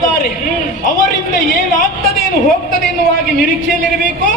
ಇದ್ದಾರೆ. ಅವರಿಂದ ಏನಾಗ್ತದೆ ಏನು ಹೋಗ್ತದೆ ಎನ್ನುವ ಹಾಗೆ ನಿರೀಕ್ಷೆಯಲ್ಲಿರಬೇಕು.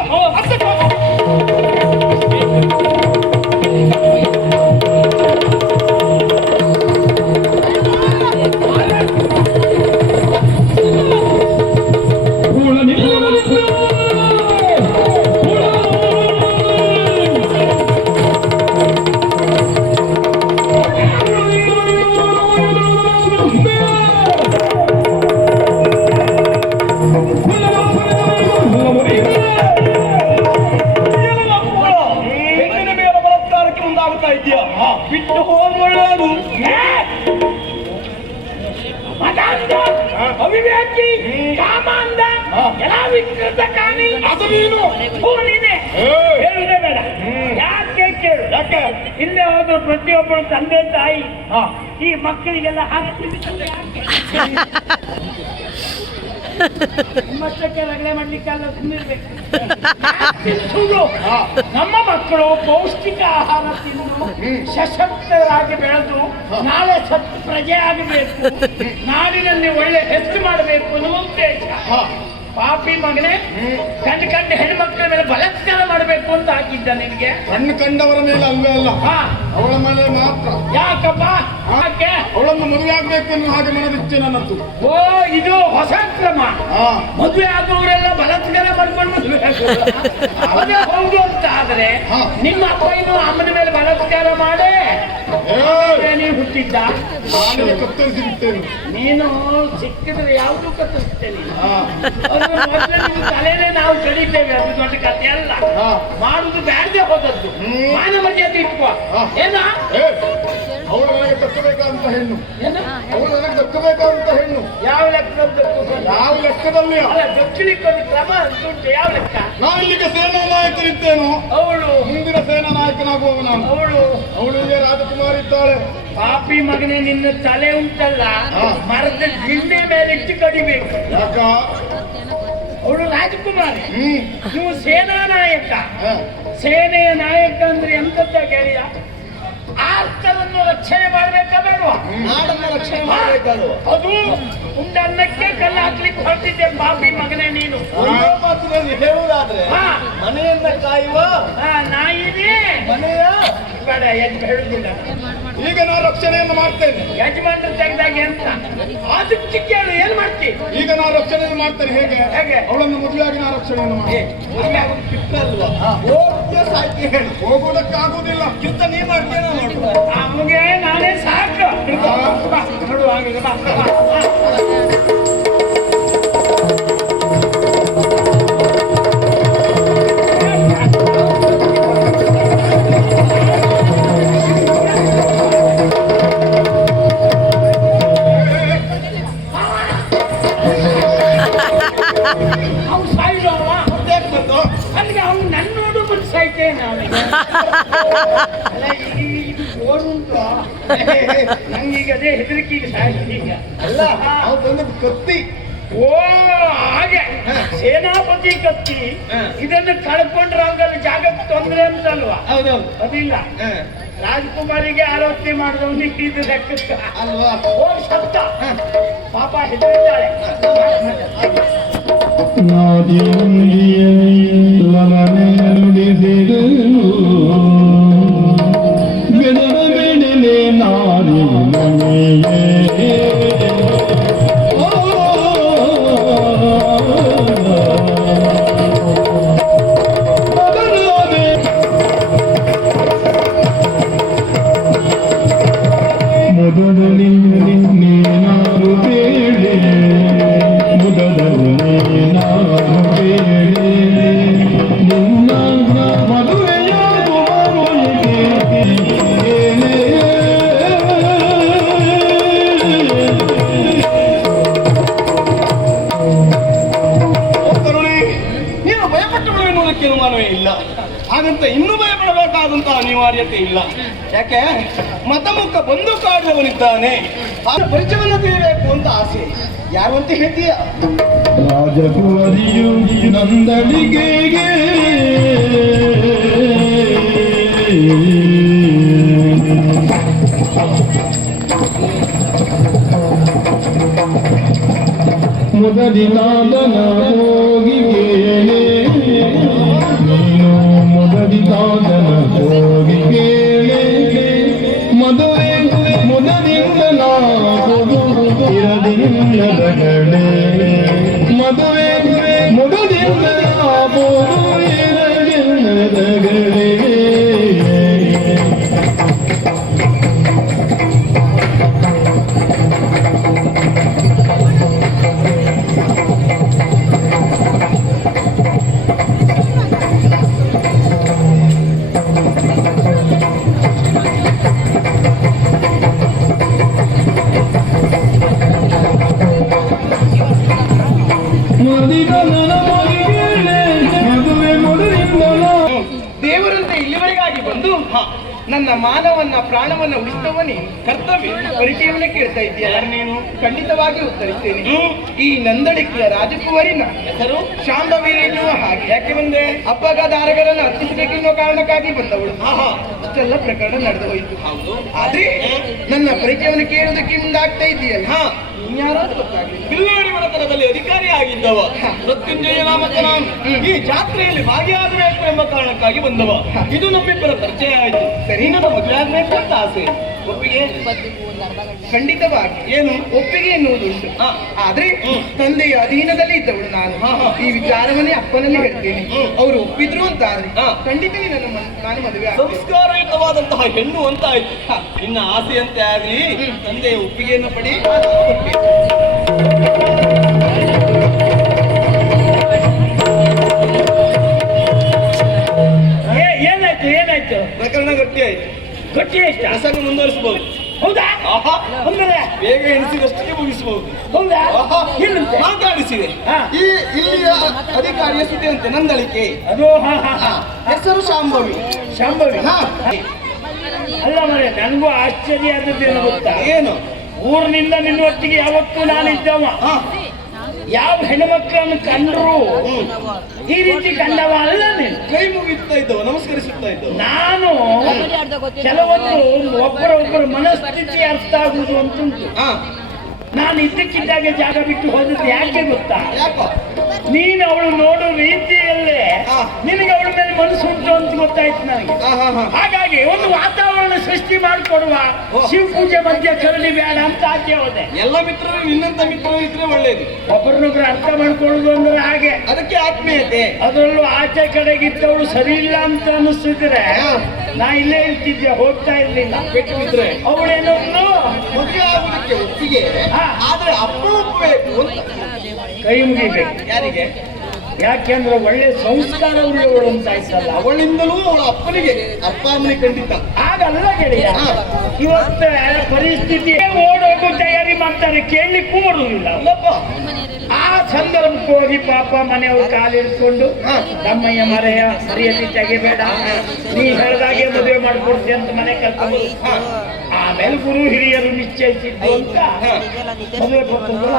ಬಿಟ್ಟು ಹೋಗೋದು ಅವಿವೇಕಿ ಕಾಮಾಂಧ ಎಲ್ಲ ವಿಕೃತ ಕಾಣಿ ಅದು ನೀನು ನೀನೆ ಹೇಳುದೇ ಬೇಡ. ಯಾಕೆ ಕೇಳು, ಯಾಕೆ ಇಲ್ಲೇ ಹೋದ್ರು ಪ್ರತಿಯೊಬ್ಬರು ತಂದೆ ತಾಯಿ ಈ ಮಕ್ಕಳಿಗೆಲ್ಲ ಹಾಕಿ ಮಕ್ಕಳಿಗೆ ರಗಳೆ ಮಾಡ್ಲಿಕ್ಕೆಲ್ಲ ಸುಮ್ಮನಿರ್ಬೇಕು. ನಮ್ಮ ಮಕ್ಕಳು ಪೌಷ್ಟಿಕ ಆಹಾರ ತಿಂದು ಸಶಕ್ತರಾಗಿ ಬೆಳೆದು ನಾಳೆ ಸತ್ತು ಪ್ರಜೆ ಆಗಬೇಕು, ನಾಡಿನಲ್ಲಿ ಒಳ್ಳೆ ಹೆಸರು ಮಾಡಬೇಕು ಅನ್ನುವ ಉದ್ದೇಶ. ಪಾಪಿ ಮಗನೇ ಕಂಡು ಹೆಣ್ಣು ಮಕ್ಕಳ ಮೇಲೆ ಬಲಾತ್ಕಾರ ಮಾಡಬೇಕು ಅಂತ ಹಾಕಿದ್ದ ನಿನಗೆ. ಕಣ್ಣು ಕಂಡವರ ಮೇಲೆ ಅಲ್ವೇ ಅಲ್ಲ, ಅವಳ ಮೇಲೆ ಮಾತ್ರ. ಯಾಕಪ್ಪ? ಯಾಕೆ ಅವಳನ್ನು ಮದುವೆ ಆಗ್ಬೇಕು ಅನ್ನೋ ಹಾಗೆ ಮನದಿಚ್ಚೆ ನನ್ನದ್ದು. ಓ, ಇದು ಹೊಸ ಕ್ರಮ. ಮದುವೆ ಆಗುವವರೆಲ್ಲ ಬಲಾತ್ಕಾರ ಮಾಡ್ಕೊಂಡು ಮದುವೆ ಅದೇ ಹೌದು ಅಂತ ಆದ್ರೆ ನಿಮ್ಮ ಅಪ್ಪ ಇನ್ನು ಅಮ್ಮನ ಮೇಲೆ ಬಲಾತ್ಕಾರ ಮಾಡೇ ನೀವು ಹುಟ್ಟಿದ್ದ. ನಾನೇ ಕತ್ತರಿಸಿ ಬಿಟ್ಟೇನು. ನೀನು ಸಿಕ್ಕಿದ್ರೆ ಯಾವ್ದು ಕತ್ತರಿಸ್ತೇನೆ. ತಲೆನೇ ನಾವು ಕಡಿತೇವೆ, ಅದು ದೊಡ್ಡ ಕಥೆ ಅಲ್ಲ. ಮಾಡುದು ಬ್ಯಾಡದೆ ಹೋದದ್ದು. ಮಾನ ಮರ್ಯಾದೆ ಇಟ್ಕೋ. ಏನ ಅವಳು ನನಗೆ ದಕ್ಕಬೇಕಂತ ಹೆಣ್ಣು, ಅವಳು ನನಗೆ ದಕ್ಕಬೇಕಂತ ಹೆಣ್ಣು. ಯಾವ ಲೆಕ್ಕದ್ದು? ಯಾವ ಲೆಕ್ಕದಲ್ಲಿ ದಕ್ಷಿಣಕ್ಕೆ ಒಂದು ಕ್ರಮ ಉಂಟು. ಯಾವ ಲೆಕ್ಕ? ನಾನು ಇಲ್ಲಿಗೆ ಸೇನಾ ನಾಯಕರಿದ್ದೇನು, ಅವಳು ಮುಂದಿನ ಸೇನಾ ನಾಯಕನಾಗುವವ ನಾನು. ಅವಳಿಗೆ ರಾಜಕುಮಾರಿ ಇದ್ದಾಳೆ. ಪಾಪಿ ಮಗನೇ, ನಿನ್ನ ತಲೆ ಉಂಟಲ್ಲ ಮರದ ಗಿಣ್ಣೆ ಮೇಲೆ ಇಟ್ಟು ಕಡಿಬೇಕು. ಯಾಕ? ಅವಳು ರಾಜಕುಮಾರಿ, ನೀವು ಸೇನಾ ನಾಯಕ. ಸೇನೆಯ ನಾಯಕ ಅಂದ್ರೆ ಎಂತದ್ದ ಗೆಳೆಯ? ಆರ್ತವನ್ನು ರಕ್ಷಣೆ ಮಾಡ್ಬೇಕಾ ಬೇಡವಾ? ನಾಡನ್ನು ರಕ್ಷಣೆ ಮಾಡಬೇಕಲ್ವ? ಅದು ಉಂಡನ್ನಕ್ಕೆ ಕಲ್ಲು ಹಾಕ್ಲಿಕ್ಕೆ ಹೊರಟಿದ್ದೆ ಪಾಪಿ ಮಗನೇ ನೀನು. ಮಾತುಗಳಲ್ಲಿ ಹೇಳುವುದಾದ್ರೆ ಮನೆಯನ್ನ ಕಾಯುವ ನಾಯಿನೇ ಮನೆಯ ಬೇಡ, ಎದ್ದು ಹೇಳುದಿಲ್ಲ. ಈಗ ನಾನು ರಕ್ಷಣೆಯನ್ನು ಮಾಡ್ತೇನೆ. ಯಜಮಾನ್ರು ತೆಗ್ದಾಗೆ ಅಂತ ಅದಕ್ಕೆ ಕೇಳು, ಏನ್ ಮಾಡ್ತಿ? ಈಗ ನಾನು ರಕ್ಷಣೆಯನ್ನು ಮಾಡ್ತೇನೆ. ಹೇಗೆ? ಹೇಗೆ? ಅವಳನ್ನು ಮದುವೆಯಾಗಿ ನಾನು ರಕ್ಷಣೆಯನ್ನು ಮಾಡ್ತೇನೆ. ಸಾಕಿ ಹೇಳು, ಹೋಗುವುದಕ್ಕೆ ಆಗುವುದಿಲ್ಲ. ಯುದ್ಧ ನೀ ಮಾಡ್ತೇನೆ ನೋಡುವ. ನಮಗೆ ನಾನೇ ಸಾಕು. ನೋಡು ಹಾಗೆ ಬಾ. ಅವ್ನು ಸಾಯಿಲು ಅವ ಅಲ್ಲಿಗೆ ಅವ್ನು ನನ್ನ ನೋಡು ಬಂದು ಸಾಯ್ತೇನೆ ಅವನಿಗೆ. ಅಲ್ಲ, ಇದು ಗೋರುಂಟು ನಂಗೀಗ ಅದೇ ಹೆದರಿಕೆ. ಈಗ ಸಾಯ್ತೀಗ ಅಲ್ಲ, ಅವತ್ತೊಂದು ಕತ್ತಿ. ಓ ಹಾಗೆ ಸೇನಾಪತಿ ಕತ್ತಿ. ಇದನ್ನು ಕಳ್ಕೊಂಡ್ರೆ ಅವರಲ್ಲಿ ಜಾಗಕ್ಕೆ ತೊಂದರೆ ಅಂತಲ್ವಾ? ಹೌದೌದು, ಅದಿಲ್ಲ. ರಾಜಕುಮಾರಿಗೆ ಆಲೋಚನೆ ಮಾಡಿದವನಿಗೆ ಇದು ಲೆಕ್ಕಕ್ಕ ಅಲ್ವಾ? ಹೋಗಿ ಸತ್ತ. ಪಾಪ ಹೆದರಿದ್ದಾಳೆ. ಹಾಗಂತ ಇನ್ನೂ ಭಯಪಡಬೇಕಾದಂತ ಅನಿವಾರ್ಯತೆ ಇಲ್ಲ. ಯಾಕೆ? ಮತಮುಖ ಬಂದು ಕಾಡುವವನಿದ್ದಾನೆ, ಪರಿಚಯವನ್ನು ತಿಳಿಯಬೇಕು ಅಂತ ಆಸೆ. ಯಾರು ಅಂತ ಹೇಳ್ತೀಯ? ರಾಜಕುಮಾರಿಯು ನಂದಳಿಗೆ ಮುದದಿ ತಾತನ ಹೋಗಿ ಕೇಳೆ ನೀನು ಮುದದಿ ತಾತನ ಹೋಗಿ ಕೇಳೆ ಮದುವೆ ಮುದದಿಂದ ನಾಗುವುದು ಇರದಿಲ್ಲದ ಕಡೆ ಮದುವೆ ಮುದದಿಂದ ನಾಗುವುದು ಇರದಿಲ್ಲದ ಕಡೆ ದೇವರಂತೆ ಇಲ್ಲಿವರೆಗಾಗಿ ಬಂದು ನನ್ನ ಮಾನವನ್ನ ಪ್ರಾಣವನ್ನ ಉಳಿಸ್ತವನಿ ಕರ್ತವ್ಯ ಪರಿಚಯವನ್ನ ಕೇಳ್ತಾ ಇದೆಯಲ್ಲ ನೀನು ಖಂಡಿತವಾಗಿ ಉತ್ತರಿಸ್ತೇನೆ. ಈ ನಂದಳಿಕೆಯ ರಾಜಕುಮಾರಿನ ಹೆಸರು ಶಾಂಭವಿ ಎನ್ನುವ ಹಾಗೆ. ಯಾಕೆ ಬಂದೆ? ಅಪ್ಪಗದಾರಗಳನ್ನು ಹತ್ತಿಸಬೇಕೆನ್ನುವ ಕಾರಣಕ್ಕಾಗಿ ಬಂದವಳು. ಇಷ್ಟೆಲ್ಲ ಪ್ರಕರಣ ನಡೆದು ಹೋಯಿತು. ಆದ್ರೆ ನನ್ನ ಪರಿಚಯವನ್ನು ಕೇಳೋದಕ್ಕೆ ಮುಂದಾಗ್ತಾ ಇದೆಯಲ್ಲ, ಇನ್ಯಾರೋ ಗೊತ್ತಾಗಲಿಲ್ಲ. ಬಿಲ್ಲಾಡಿ ಮನೆತನದಲ್ಲಿ ಅಧಿಕಾರಿ ಆಗಿದ್ದವ ಮೃತ್ಯುಂಜಯ ನಾಮಕ ನಾನು ಈ ಜಾತ್ರೆಯಲ್ಲಿ ಭಾಗಿಯಾಗಬೇಕು ಎಂಬ ಕಾರಣಕ್ಕಾಗಿ ಬಂದವ. ಇದು ನಮ್ಮಿಬ್ಬರ ಪರಿಚಯ ಆಯಿತು. ಸರಿ, ನನ್ನ ಮದುವೆ ಆಗ್ಬೇಕು ಅಂತ ಆಸೆ. ಒಪ್ಪಿಗೆ? ಖಂಡಿತವಾಗಿ. ಏನು ಒಪ್ಪಿಗೆ ಎನ್ನುವುದುಂಟು. ಆದ್ರೆ ತಂದೆಯ ಅಧೀನದಲ್ಲಿ ಇದ್ದವಳು ನಾನು. ಈ ವಿಚಾರವನ್ನೇ ಅಪ್ಪನಲ್ಲಿ ಹೇಳ್ತೇನೆ. ಅವರು ಒಪ್ಪಿದ್ರು ಅಂತ ಆದ್ರೆ ಖಂಡಿತವೇ ನಾನು ಮದುವೆ. ಸಂಸ್ಕಾರಯುತವಾದಂತಹ ಹೆಣ್ಣು ಅಂತ ಆಯ್ತು. ಇನ್ನ ಆಸೆಯಂತೆ ಆಗಲಿ, ತಂದೆಯ ಒಪ್ಪಿಗೆಯನ್ನು ಪಡಿ. ಏನಾಯ್ತು? ಪ್ರಕರಣ ಗಟ್ಟಿ ಆಯ್ತು. ಗಟ್ಟಿ ಆಯ್ತಾ? ಪ್ರಸಂಗ ಮುಂದುವರಿಸಬಹುದು. ಹೌದಾ? ಅಂದ್ರೆ ಬೇಗ ಎಣಿಸಿದಷ್ಟಿಗೆ ಮುಗಿಸಬಹುದು. ಹೌದಾ? ಏನಂತೆ? ಮಾತಾಡಿಸಿದೆ. ಇಲ್ಲಿಯ ಅಧಿಕಾರಿಯ ಸುದ್ದಿ ಅಂತೆ ನಂದಳಿಕೆ. ಅದು ಹೆಸರು ಶಾಂಭವಿ. ಶಾಂಭವಿ. ಅಲ್ಲ ಮರೆ, ನನಗೂ ಆಶ್ಚರ್ಯ ಆದದ್ದೇನು ಗೊತ್ತಾ? ಏನು? ಊರಿನಿಂದ ನಿನ್ನೊಟ್ಟಿಗೆ ಯಾವತ್ತೂ ನಾನಿದ್ದವ. ಯಾವ ಹೆಣ್ಮಕ್ಳನ್ನು ಕಂಡ್ರು ಈ ರೀತಿ ಕಂಡವ ಅಲ್ಲ. ನೀನು ಕೈ ಮುಗಿತಾ ಇದ್ದವ, ನಮಸ್ಕರಿಸುತ್ತಾ ಇದ್ದವ. ನಾನು ಕೆಲವೊಂದು ಒಬ್ಬರೊಬ್ಬರ ಮನಸ್ಥಿತಿ ಅರ್ಥ ಆಗುವುದು ಅಂತುಂಟು. ನಾನು ಇದ್ದಕ್ಕಿದ್ದಾಗೆ ಜಾಗ ಬಿಟ್ಟು ಹೋದದ್ದು ಯಾಕೆ ಗೊತ್ತಾ? ನೀನು ಅವಳು ನೋಡುವ ರೀತಿಯಲ್ಲೇ ನಿನಗೆ ಅವಳ ಮೇಲೆ ಮನಸ್ಸು ಉಂಟು ಅಂತ ಗೊತ್ತಾಯ್ತು ನನಗೆ. ಹಾಗಾಗಿ ಒಂದು ವಾತಾವರಣ ಸೃಷ್ಟಿ ಮಾಡಿಕೊಡುವ. ಶಿವ ಪೂಜೆ ಮಧ್ಯ ಕರಡಿ ಬೇಡ ಅಂತ ಆಚೆ ಹೋದೆ. ಎಲ್ಲ ಮಿತ್ರರು ನಿನ್ನಂತ ಮಿತ್ರರು ಇದ್ರೆ ಒಳ್ಳೇದು. ಒಬ್ಬರನ್ನೊಬ್ರು ಅರ್ಥ ಮಾಡ್ಕೊಳ್ಳೋದು ಅಂದ್ರೆ ಹಾಗೆ, ಅದಕ್ಕೆ ಆತ್ಮೀಯತೆ. ಅದರಲ್ಲೂ ಆಚೆ ಕಡೆಗಿದ್ದವಳು ಸರಿ ಇಲ್ಲ ಅಂತ ಅನಿಸ್ತಿದ್ರೆ ನಾ ಇಲ್ಲೇ ಇರ್ತಿದ್ದೆ, ಹೋಗ್ತಾ ಇರ್ಲಿಲ್ಲ. ಬಿಟ್ಟುಬಿಟ್ರೆ ಅವಳೇನೊಂದು ಮದುವೆ ಆಗುವುದಕ್ಕೆ ಒಪ್ಪಿಗೆ, ಆದ್ರೆ ಅಪ್ಪ ಒಪ್ಪಬೇಕು ಅಂತ ಕೈ ಮುಗಿಬೇಕು. ಯಾರಿಗೆ? ಯಾಕೆಂದ್ರೆ ಒಳ್ಳೆ ಸಂಸ್ಕಾರ ಉಳ್ಳವಳು ಅಂತ ಆಯ್ತಲ್ಲ. ಅವಳಿಂದಲೂ ಅವಳ ಅಪ್ಪನಿಗೆ, ಅಪ್ಪ ಅಮ್ಮನಿಗೆ ಖಂಡಿತ ಆಗಲ್ಲ ಗೆಳೆಯ. ಇವತ್ತು ಪರಿಸ್ಥಿತಿ ಓಡೋಗು ತಯಾರಿ ಮಾಡ್ತಾರೆ, ಕೇಳಲಿಕ್ಕೂ ಬರುವುದಿಲ್ಲ. ಆ ಸಂದರ್ಭಕ್ಕೆ ಹೋಗಿ ಪಾಪ ಮನೆಯವರು ಕಾಲಿರಿಸ್ಕೊಂಡು ನಮ್ಮಯ್ಯ ಮರೆಯದಿ ತೆಗಿಬೇಡ, ನೀ ಹೇಳ್ದಾಗೆ ಮದುವೆ ಮಾಡ್ಕೊಡ್ತೀನಿ ಅಂತ ಮನೆ ಕರ್ಕೊಂಡು ಆಮೇಲೆ ಗುರು ಹಿರಿಯರು ನಿಶ್ಚಯಿಸಿದ್ದು ಅಂತ ಮದುವೆ ಪತ್ರಗಳು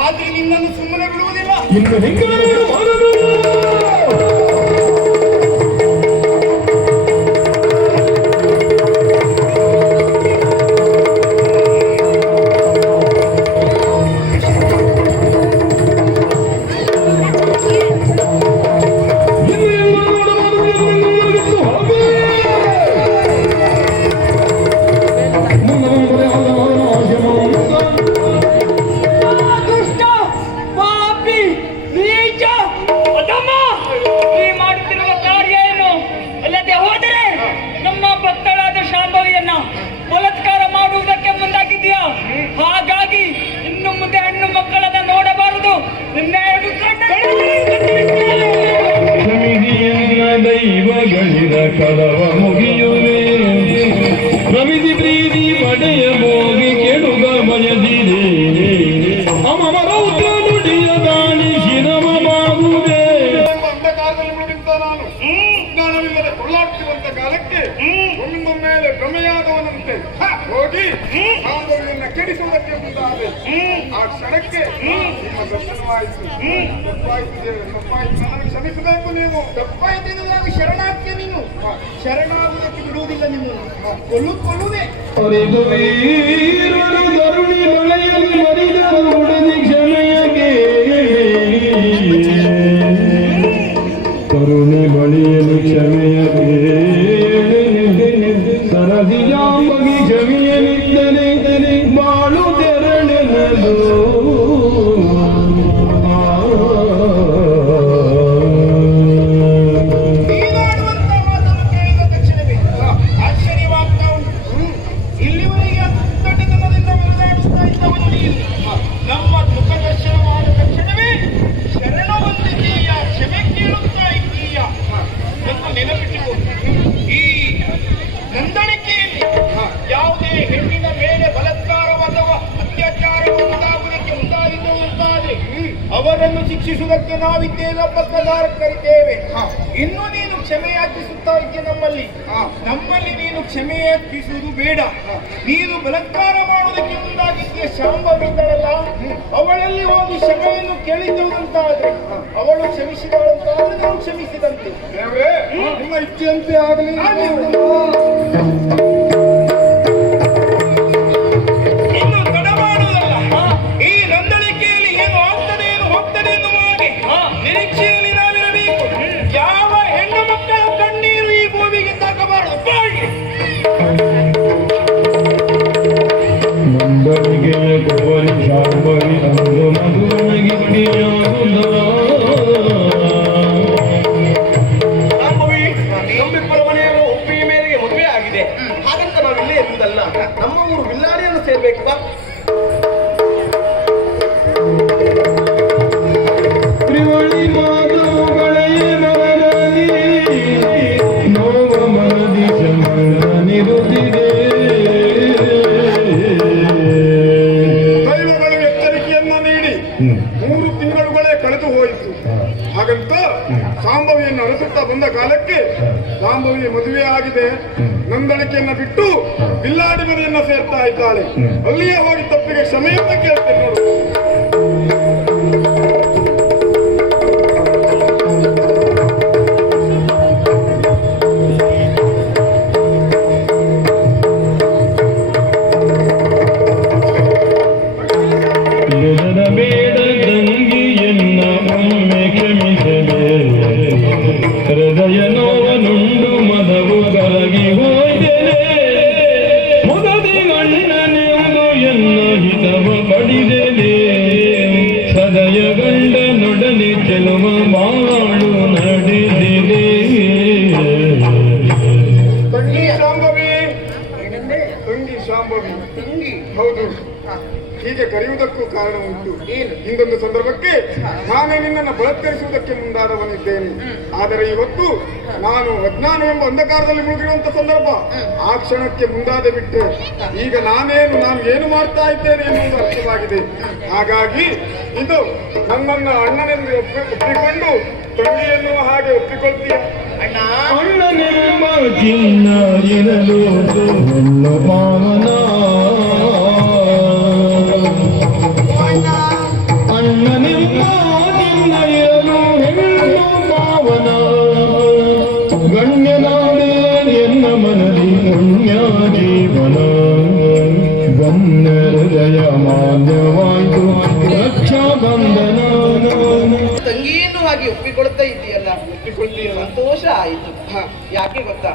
ಆದ್ರೆ ನಿನ್ನನ್ನು ಸುಮ್ಮನೆ ಬಿಡುವುದಿಲ್ಲ. ಇನ್ನು ಹೆಂಗ ಬಲಾತ್ಕಾರ ಮಾಡುವುದಕ್ಕೆ ಮುಂದಾಗಿದೆಯಾ? ಹಾಗಾಗಿ ಇನ್ನು ಮುಂದೆ ಹೆಣ್ಣು ಮಕ್ಕಳನ್ನ ನೋಡಬಾರದು. ದೈವಗಳಿದ ಕಲವ ಮುಗಿಯುವೆ ರವಿದಿ ಪ್ರೀತಿ ಪಡೆಯ ಹೋಗಿ ಕೆಡುಗ ಬಯದಿದೆ ಅಮರೌತ ನುಡಿಯ ದಾಳಿ ಶಿರವ ಮಾಡುವೆ. ಅಂಧಕಾರದಲ್ಲಿ ಬಿಡುತ್ತ ನಾನು ನಾವಿಲ್ಲದೆ ಕೊಳ್ಳಾಡ್ತಿರುವಂತ ಕಾಲಕ್ಕೆ ನಿಮ್ಮ ಮೇಲೆ ಭ್ರಮೆಯಾದವನಂತೆ ಹೋಗಿ ಸಾಂಬವಿಯನ್ನ ಕೆಡಿಸುವುದಕ್ಕೆ ಮುಂದಾದೆ. ಆ ಕ್ಷಣಕ್ಕೆ ನಿಮ್ಮ ದರ್ಶನವಾಯಿತು. ತಪ್ಪಾಯಿತು, ನನಗೆ ಕ್ಷಮಿಸಬೇಕು. ನೀವು ತಪ್ಪಾಯ್ತು, ನಾನು ಶರಣಾಗ್ತೇನೆ. ನೀನು ಶರಣಾಗುವುದಕ್ಕೆ ಬಿಡುವುದಿಲ್ಲ. ನಿಮ್ಮನ್ನು ಕೊಲ್ಲುವೆ. ಕರುಣಿ ಮಳೆಯಲ್ಲಿ ಮರಿದರು ಉಡದಿ ಕ್ಷಮೆಯಗೆ ಕರುಣೆ ಬಳಿಯಲು ಕ್ಷಮೆಯಗೆ ಸರದಿಯಾಗಿ ಕ್ಷಮೆಯನಿದ್ದರೆ ಬಾಳು ತೆರಳೆನಲು ನಮ್ಮ ಮುಖ ದರ್ಶನವಾದ ತಕ್ಷಣವೇ ಶರಣ ಬಂದಿದ್ದೀಯ, ಕ್ಷಮೆ ಕೇಳುತ್ತಾ ಇದ್ದೀಯ ಎಂದು ನೆನಪಿಟ್ಟುಕೊಂಡು ಈ ನಂದಣಿಕೆಯಲ್ಲಿ ಯಾವುದೇ ಹೆಣ್ಣಿನ ಮೇಲೆ ಬಲಾತ್ಕಾರವ ಅಥವಾ ಅತ್ಯಾಚಾರ ಉಂಟಾಗುವುದಕ್ಕೆ ಮುಂದಾದರೆ ಅವರನ್ನು ಶಿಕ್ಷಿಸುವುದಕ್ಕೆ ನಾವಿದ್ದೇವೆ, ಪಕ್ಕದಾರ ಕರಿತೇವೆ. ಇನ್ನು ನೀನು ಕ್ಷಮೆಯಾಚಿಸುತ್ತಾ ಇದ್ದೆ ನಮ್ಮಲ್ಲಿ ನೀನು ಕ್ಷಮೆಯಾಚಿಸುವುದು ಬೇಡ. ನೀನು ಬಲಾತ್ಕಾರ ಮಾಡುವುದಕ್ಕೆ ಮುಂದಾಗಿದ್ದೆ ಶಾಂಭವಿದ್ದಳಲ್ಲ, ಅವಳಲ್ಲಿ ಹೋಗಿ ಕ್ಷಮೆಯನ್ನು ಕೇಳಿದ್ದಂತಾದ್ರೆ ಅವಳು ಕ್ಷಮಿಸಿದವಳಂತಾದ್ರೆ ನಾವು ಕ್ಷಮಿಸಿದಂತೆ. ನಿಮ್ಮ ಇಚ್ಛೆಯಂತೆ ಆಗಲಿ. ಇನ್ನು ತಡ ಮಾಡುವುದಲ್ಲ. ಈ ನಂದಳಿಕೆಯಲ್ಲಿ ಏನು ಆಗ್ತದೆ ಏನು ಹೋಗ್ತದೆ ಎನ್ನುವ ಹಾಗೆ ನಿರೀಕ್ಷೆಯಲ್ಲಿ ನಾವಿರಬೇಕು. ಯಾವ ಹೆಣ್ಣು ಮಕ್ಕಳ ಕಣ್ಣೀರು ಈ ಭೂಮಿಗೆ ತಾಕಬಾರದು. ನಂದನಿಗೆ ಕೊಬ್ಬರಿ ಶಾಂಬರಿ ಅಂದು ಮಧುವನಿಗೆ ನಮ್ಮಿಬ್ಬರ ಮನೆಯವರು ಒಪ್ಪಿಗೆ ಮೇರೆಗೆ ಮದುವೆ ಆಗಿದೆ. ಹಾಗಂತ ನಾವಿಲ್ಲೇ ಇರುವುದಲ್ಲ, ನಮ್ಮ ಊರು ಬಿಲ್ಲಾಡಿಯನ್ನು ಸೇರ್ಬೇಕು. ಬಾ. ತ್ರಿವಳಿ ಮಾತುಗಳೇ ಮನದಲ್ಲಿ ನೋವ ಮನದಿ ಚಮನಿರುತ್ತಿದೆ. ದೈವಗಳು ಎಚ್ಚರಿಕೆಯನ್ನ ನೀಡಿ 3 ತಿಂಗಳುಗಳೇ ಕಳೆದು ಹೋಯಿತು. ಹಾಗಂತ ಸಾಂಬವಿಯನ್ನು ಅರಸುತ್ತಾ ಬಂದ ಕಾಲಕ್ಕೆ ಸಾಂಬವಿ ಮದುವೆ ಆಗಿದೆ. ನಂದಳಿಕೆಯನ್ನ ಬಿಟ್ಟು ಬಿಲ್ಲಾಡಿ ಮನೆಯನ್ನ ಸೇರ್ತಾ ಇದ್ದಾಳೆ. ಅಲ್ಲಿಯೇ ಹೋಗಿ ತಪ್ಪಿಗೆ ಕ್ಷಮೆಯನ್ನ ಕೇಳ್ತೇನೆ ನೋಡು. ಬೇಡ ತಂಗಿಯನ್ನ ಒಮ್ಮೆ ಕ್ಷಮಿಸಲೇ ಹೃದಯ ನೋವನುಂಡು ಮದವು ಕರಗಿ ಹೋಯ್ತೇನೆ. ಮುದದಿ ಗಂಡನೆಂದು ಎನ್ನ ಹಿತವ ಪಡಿದೆನೆ. ಸದಯ ಗಂಡನೊಡನೆ ಚೆಲುವ ಬಾಳು ನಡೆದಿದೆ. ತಂಗಿ ಶಾಂಭವಿ, ತಂಗಿ ಶಾಂಭವಿ. ಹೌದು, ಹೀಗೆ ಕರೆಯುವುದಕ್ಕೂ ಕಾರಣ ಉಂಟು. ಇಂದೊಂದು ಸಂದರ್ಭಕ್ಕೆ ನಾನೇ ನಿನ್ನನ್ನು ಬಲಾತ್ಕರಿಸುವುದಕ್ಕೆ ಮುಂದಾದವನಿದ್ದೇನೆ. ಆದರೆ ಇವತ್ತು ನಾನು ಅಜ್ಞಾನವೆಂಬ ಅಂಧಕಾರದಲ್ಲಿ ಮುಳುಗಿರುವಂತ ಸಂದರ್ಭ. ಆ ಕ್ಷಣಕ್ಕೆ ಮುಂದಾದೆ ಬಿಟ್ಟೆ. ಈಗ ನಾನು ಏನು ಮಾಡ್ತಾ ಇದ್ದೇನೆ ಎನ್ನುವುದು ಅರ್ಥವಾಗಿದೆ. ಹಾಗಾಗಿ ಇದು ನನ್ನನ್ನು ಅಣ್ಣನೆಂದು ಒಪ್ಪಿಕೊಂಡು ತಂಗಿಯನ್ನು ಹಾಗೆ ಒಪ್ಪಿಕೊಳ್ತೀಯ. ಅಣ್ಣನೆಂಬ ಚಿನ್ನ ಇರಲು ನನ್ನ ಪಾವನ. ಅಣ್ಣನೆಂಬ ಚಿನ್ನ ಇರಲು ಹೆಣ್ಣು ಪಾವನ. ಗಣ್ಯನಾದೆ ಎನ್ನ ಮನದಿ ಪುಣ್ಯ ಜೀವನ. ಗಣ್ಯ ಹೃದಯ ಮಾನ್ಯವಾಯಿತು ರಕ್ಷಾ ಬಂಧನ. ತಂಗಿಯನ್ನು ಹಾಗೆ ಒಪ್ಪಿಕೊಳ್ತಾ ಇದೆಯಲ್ಲ, ಒಪ್ಪಿಕೊಳ್ತೀಯ, ಸಂತೋಷ ಆಯಿತು. ಯಾಕೆ ಗೊತ್ತಾ,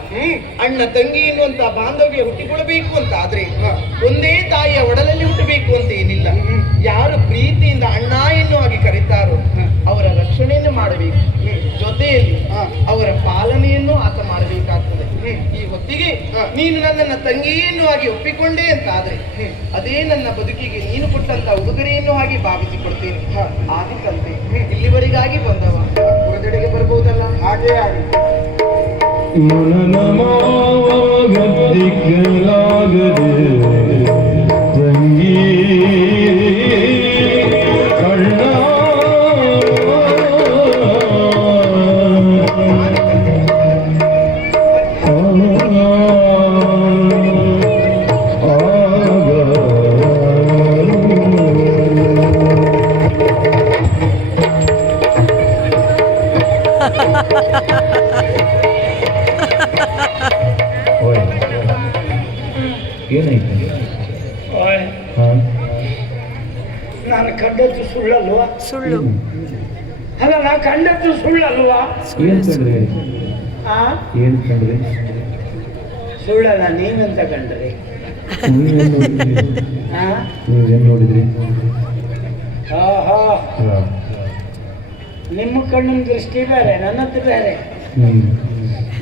ಅಣ್ಣ ತಂಗಿ ಎನ್ನುವಂತ ಬಾಂಧವ್ಯ ಹುಟ್ಟಿಕೊಳ್ಬೇಕು ಅಂತ ಆದ್ರೆ ಒಂದೇ ತಾಯಿಯ ಒಡಲಲ್ಲಿ ಹುಟ್ಟಬೇಕು ಅಂತ ಏನಿಲ್ಲ. ಯಾರು ಪ್ರೀತಿಯಿಂದ ಅಣ್ಣ ಎನ್ನುವ ಹಾಗೆ ಕರೀತಾರೋ ಅವರ ರಕ್ಷಣೆಯನ್ನು ಮಾಡಬೇಕು. ಜೊತೆಯಲ್ಲಿ ಅವರ ಪಾಲನೆಯನ್ನು ಆತ ಮಾಡಬೇಕಾಗ್ತದೆ. ಈ ಹೊತ್ತಿಗೆ ನೀನು ನನ್ನನ್ನ ತಂಗಿಯನ್ನು ಹಾಗೆ ಒಪ್ಪಿಕೊಂಡೇ ಅಂತ ಆದ್ರೆ ಅದೇ ನನ್ನ ಬದುಕಿಗೆ ನೀನು ಕೊಟ್ಟಂತ ಉಡುಗೊರೆಯನ್ನು ಹಾಗೆ ಭಾವಿಸಿಕೊಡ್ತೇನೆ. ಆದಿಕಂತೆ ಇಲ್ಲಿವರೆಗಾಗಿ ಬಂದವ ಹೊರಗಡೆಗೆ ಬರ್ಬೋದಲ್ಲ. ಹಾಗೇ ಆಗಿ ಮನನಮಾಗದಿಕ್ಕಲಾಗದೆ ತಂಗಿ ಕಣ್ಣ ಏನಾಯ್ತು? ಓಯ್, ಹಾ ನಾನು ಕಂಡದ್ದು ಸುಳ್ಳಲ್ವಾ? ಸುಳ್ಳು. ಅಲ್ಲ, ನಾ ಕಂಡದ್ದು ಸುಳ್ಳಲ್ವಾ? ಏನ್ ಕಂಡ್ರಿ? ಆ ಏನ್ ಕಂಡ್ರಿ? ಸುಳ್ಳಲ್ಲ, ನೀವೆಂತ ಕಂಡ್ರಿ? ನೀವೇನ್ ನೋಡಿದ್ರಿ? ಆ ನೀವೇನ್ ನೋಡಿದ್ರಿ? ಆಹಾ, ಹಾ. ನಿಮ್ಮ ಕಣ್ಣಿನ ದೃಷ್ಟಿ ಬೇರೆ, ನನ್ನದು ಬೇರೆ.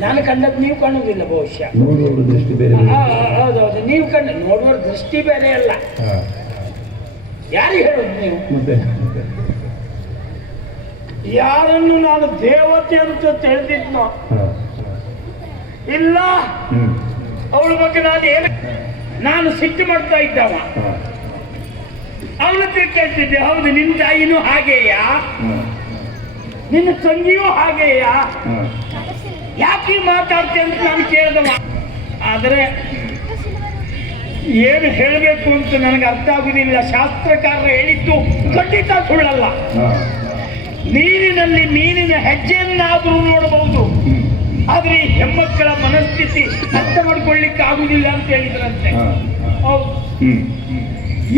ನಾನು ಕಂಡದ್ದು ನೀವು ಕಾಣುವುದಿಲ್ಲ ಬಹುಶಃ. ನೋಡುವವರು ದೃಷ್ಟಿ ಬೇರೆ ಬೇರೆ. ಹೌದೌದು, ನೀವು ನೋಡುವ ದೃಷ್ಟಿ ಬೇರೆ ಅಲ್ಲ. ಹಾ. ಯಾರಿಗೆ ಹೇಳುದು ನೀವು? ಮತ್ತೆ ಯಾರನ್ನು ನಾನು ದೇವತೆ ಅಂತ ತಿಳಿದಿದ್ನೋ ಹಾ. ಇಲ್ಲ, ಹ್ಮ್. ಅವಳ ಬಗ್ಗೆ ನಾನು ಸಿಟ್ಟು ಮಾಡ್ತಾ ಇದ್ದವ. ಹಾ. ಅವಳ ಹತ್ರ ಕೇಳ್ತಿದ್ದೆ, ಹೌದು ನಿನ್ನ ತಾಯಿನೂ ಹಾಗೆಯಾ, ಹಾ. ನಿನ್ನ ತಂಗಿಯೂ ಹಾಗೆಯಾ, ಹಾ. ಯಾಕೆ ಮಾತಾಡ್ತೆ ಅಂತ ನಾನು ಕೇಳಿದವ. ಆದರೆ ಏನು ಹೇಳಬೇಕು ಅಂತ ನನಗೆ ಅರ್ಥ ಆಗುದಿಲ್ಲ. ಶಾಸ್ತ್ರಕಾರರು ಹೇಳಿದ್ದು ಖಂಡಿತ ಸುಳ್ಳಲ್ಲ. ಹಾ. ನೀರಿನಲ್ಲಿ ಮೀನಿನ ಹೆಜ್ಜೆಯನ್ನಾದರೂ ನೋಡಬಹುದು, ಆದ್ರೆ ಈ ಹೆಣ್ಮಕ್ಕಳ ಮನಸ್ಥಿತಿ ಅರ್ಥ ಮಾಡ್ಕೊಳ್ಳಿಕ್ಕೆ ಆಗುದಿಲ್ಲ ಅಂತ ಹೇಳಿದ್ರಂತೆ. ಹಾ. ಹೌದು, ಹ್ಮ್.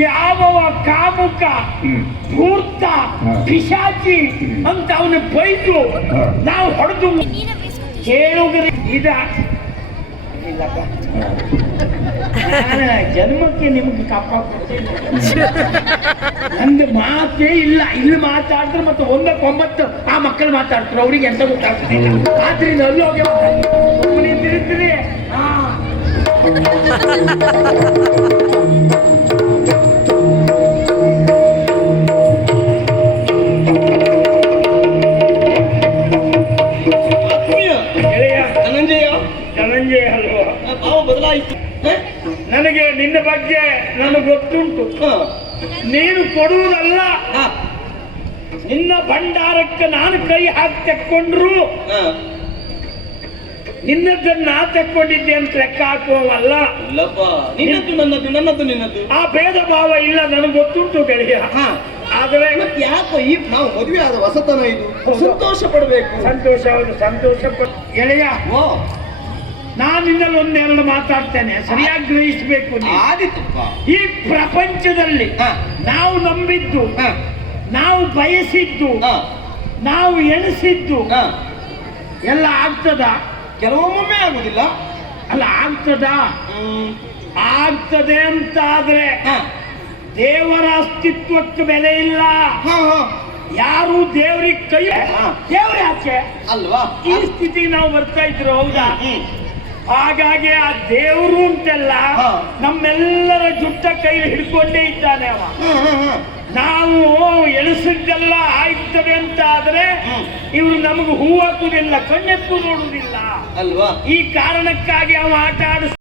ಯಾವವ ಕಾಮುಕ ಹ್ಮ್. ಧೂರ್ತ ಹಾ. ಪಿಶಾಚಿ ಅಂತ ಅವನು ಬೈದು ಹಾ. ನಾವು ಹೊಡೆದು ಕೇಳುಗರೆ ಇದ ಇಲ್ಲಪ್ಪ, ನಾನು ಜನ್ಮಕ್ಕೆ ನಿಮ್ಗೆ ಕಪ್ಪ ಕೊಡ್ತೀನಿ. ನಂದು ಮಾತೇ ಇಲ್ಲ. ಇಲ್ಲಿ ಮಾತಾಡಿದ್ರೆ ಮತ್ತೆ 1-9 ಆ ಮಕ್ಕಳು ಮಾತಾಡ್ತಾರೆ, ಅವ್ರಿಗೆ ಎಂತ ಗೊತ್ತಾಗ್ತದಿಲ್ಲ. ಆದ್ರಿಂದ ಅಲ್ಲಿ ಹೋಗಿ ತಿರುಗ್ತೀನಿ. ಧನಂಜಯ ಅಲ್ವಾ? ಭಾವ ಬದಲಾಯಿತು. ನನಗೆ ನಿನ್ನ ಬಗ್ಗೆ ನನಗೆ ಗೊತ್ತುಂಟು. ನೀನು ಕೊಡುವುದಲ್ಲ, ನಿನ್ನ ಭಂಡಾರಕ್ಕೆ ನಾನು ಕೈ ಹಾಕಿ ತೆಕ್ಕೊಂಡ್ರು ನಿನ್ನದನ್ನ ತೆಕ್ಕೊಂಡಿದ್ದೆ ಅಂತ ಲೆಕ್ಕ ಹಾಕುವವಲ್ಲ. ಇಲ್ಲಪ್ಪ, ನಿನ್ನದ್ದು ನನ್ನದು, ನನ್ನದು ನಿನ್ನದು. ಆ ಭೇದ ಭಾವ ಇಲ್ಲ, ನನಗೆ ಗೊತ್ತುಂಟು ಗೆಳೆಯ. ಆದರೆ ಯಾಕೋ ಈ ನಾವು ಮದುವೆ ಆದ ಹೊಸತನ ಇದು, ಸಂತೋಷ ಪಡಬೇಕು. ಸಂತೋಷ, ಹೌದು, ಸಂತೋಷ ಗೆಳೆಯ. ನಾನು ನಿನ್ನಲ್ಲಿ ಒಂದೆರಡು ಮಾತಾಡ್ತೇನೆ, ಸರಿಯಾಗಿ ಗ್ರಹಿಸಬೇಕು ನೀನು. ಆದಿತ್ತಪ್ಪ, ಈ ಪ್ರಪಂಚದಲ್ಲಿ ನಾವು ನಂಬಿದ್ದು, ನಾವು ಬಯಸಿದ್ದು, ನಾವು ಎಣಿಸಿದ್ದು ಎಲ್ಲ ಆಗ್ತದ? ಕೆಲವೊಮ್ಮೆ ಆಗುದಿಲ್ಲ. ಅಲ್ಲ, ಆಗ್ತದ? ಆಗ್ತದೆ ಅಂತಾದ್ರೆ ದೇವರ ಅಸ್ತಿತ್ವಕ್ಕೆ ಬೆಲೆ ಇಲ್ಲ. ಯಾರು ದೇವ್ರಿಗೆ ಕೈ ದೇವ್ರ ಯಾಕೆ ಅಲ್ವಾ? ಈ ಸ್ಥಿತಿ ನಾವು ಬರ್ತಾ ಇದ್ರು, ಹೌದಾ? ಹಾಗಾಗಿ ಆ ದೇವರು ಅಂತೆಲ್ಲ ನಮ್ಮೆಲ್ಲರ ಜುಟ್ಟ ಕೈಲಿ ಹಿಡ್ಕೊಂಡೇ ಇದ್ದಾನೆ ಅವ. ನಾವು ಎಣಿಸಿದ್ದೆಲ್ಲ ಆಯ್ತದೆ ಅಂತ ಆದ್ರೆ ಇವರು ನಮಗೆ ಹೂ ಹಾಕುದಿಲ್ಲ, ಕಣ್ಣೆತ್ತು ನೋಡುವುದಿಲ್ಲ ಅಲ್ವಾ? ಈ ಕಾರಣಕ್ಕಾಗಿ ಅವ ಆಟ ಆಡಿಸ್